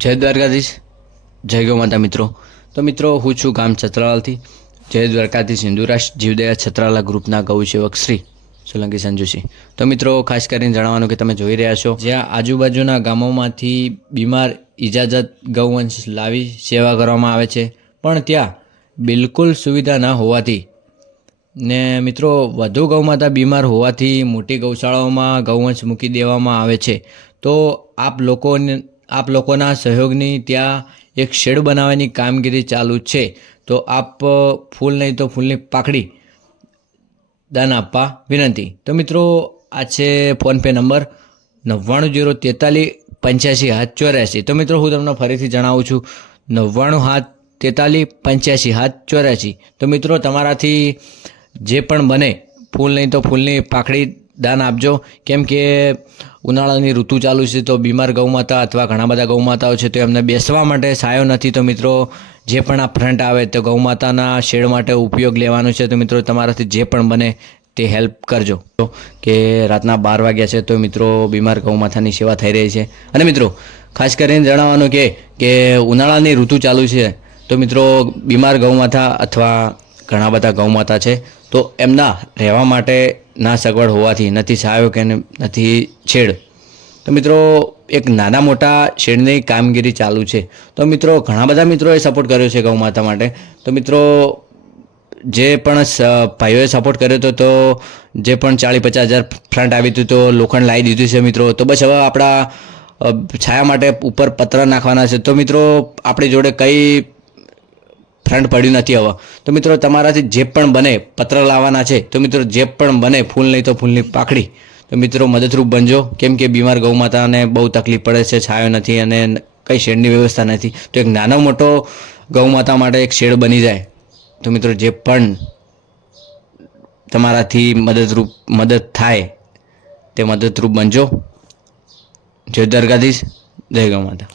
જય દ્વારકાધીશ. જય ગૌ માતા મિત્રો. તો મિત્રો, હું છું ગામ છત્રાલાલથી જય દ્વારકાધીશ હિન્દુરાજ જીવદયા છત્રાલા ગ્રુપના ગૌસેવક શ્રી સોલંકી સંજુસિંહ. તો મિત્રો, ખાસ કરીને જણાવવાનું કે તમે જોઈ રહ્યા છો, જ્યાં આજુબાજુના ગામોમાંથી બીમાર ઇજાજત ગૌવંશ લાવી સેવા કરવામાં આવે છે. પણ ત્યાં બિલકુલ સુવિધા ન હોવાથી ને મિત્રો, વધુ ગૌમાતા બીમાર હોવાથી મોટી ગૌશાળાઓમાં ગૌવંશ મૂકી દેવામાં આવે છે. તો આપ લોકોને આપ લોકોના સહયોગની ત્યાં એક શેડ બનાવવાની કામગીરી ચાલુ છે. તો આપ ફૂલ નહીં તો ફૂલની પાકડી દાન આપવા વિનંતી. તો મિત્રો, આ છે ફોનપે નંબર નવ્વાણું જીરો તેતાલીસ પંચ્યાસી હાથ ચોર્યાસી. તો મિત્રો, હું તમને ફરીથી જણાવું છું, નવ્વાણું હાથ તેતાલીસ પંચ્યાસી હાથ ચોર્યાસી. તો મિત્રો, તમારાથી જે પણ બને, ફૂલ નહીં તો ફૂલની પાકડી દાન આપજો. કેમ કે ઉનાળાની ઋતુ ચાલુ છે તો બીમાર ગૌમાતા અથવા ઘણા બધા ગૌમાતાઓ છે તો એમને બેસવા માટે સાયો નથી. તો મિત્રો, જે પણ આ ફ્રન્ટ આવે તો ગૌમાતાના શેડ માટે ઉપયોગ લેવાનો છે. તો મિત્રો, તમારાથી જે પણ બને તે હેલ્પ કરજો. કે રાતના બાર વાગ્યા છે તો મિત્રો, બીમાર ગૌમાતાની સેવા થઈ રહી છે. અને મિત્રો, ખાસ કરીને જણાવવાનું કે ઉનાળાની ઋતુ ચાલુ છે તો મિત્રો, બીમાર ગૌમાતા અથવા ઘણા બધા ગૌમાતા છે તો એમના રહેવા માટે ના સગવડ હોવાથી, નથી સહાયો કે નથી છેડ. તો મિત્રો, એક નાના મોટા શેડની કામગીરી ચાલુ છે. તો મિત્રો, ઘણા બધા મિત્રોએ સપોર્ટ કર્યો છે ગૌમાતા માટે. તો મિત્રો, જે પણ ભાઈઓએ સપોર્ટ કર્યો હતો, તો જે પણ ચાળીસ પચાસ હજાર ફ્રન્ટ આવી હતું, તો લોખંડ લાવી દીધું છે મિત્રો. તો બસ હવે આપણા છાયા માટે ઉપર પત્ર નાખવાના છે. તો મિત્રો, આપણી જોડે કઈ ફ્રન્ટ પડ્યું નથી હવે. તો મિત્રો, તમારાથી જે પણ બને, પત્ર લાવવાના છે, તો મિત્રો, જે પણ બને, ફૂલ નહીં તો ફૂલની પાકડી તો મિત્રો, મદદરૂપ બનજો. કેમ કે બીમાર ગૌમાતાને બહુ તકલીફ પડે છે, છાયો નથી અને કંઈ શેડની વ્યવસ્થા નથી. તો એક નાનો મોટો ગૌમાતા માટે એક શેડ બની જાય. તો મિત્રો, જે પણ તમારાથી મદદરૂપ, મદદ થાય, તે મદદરૂપ બનજો. જય દરગાધીશ જય ગૌ માતા.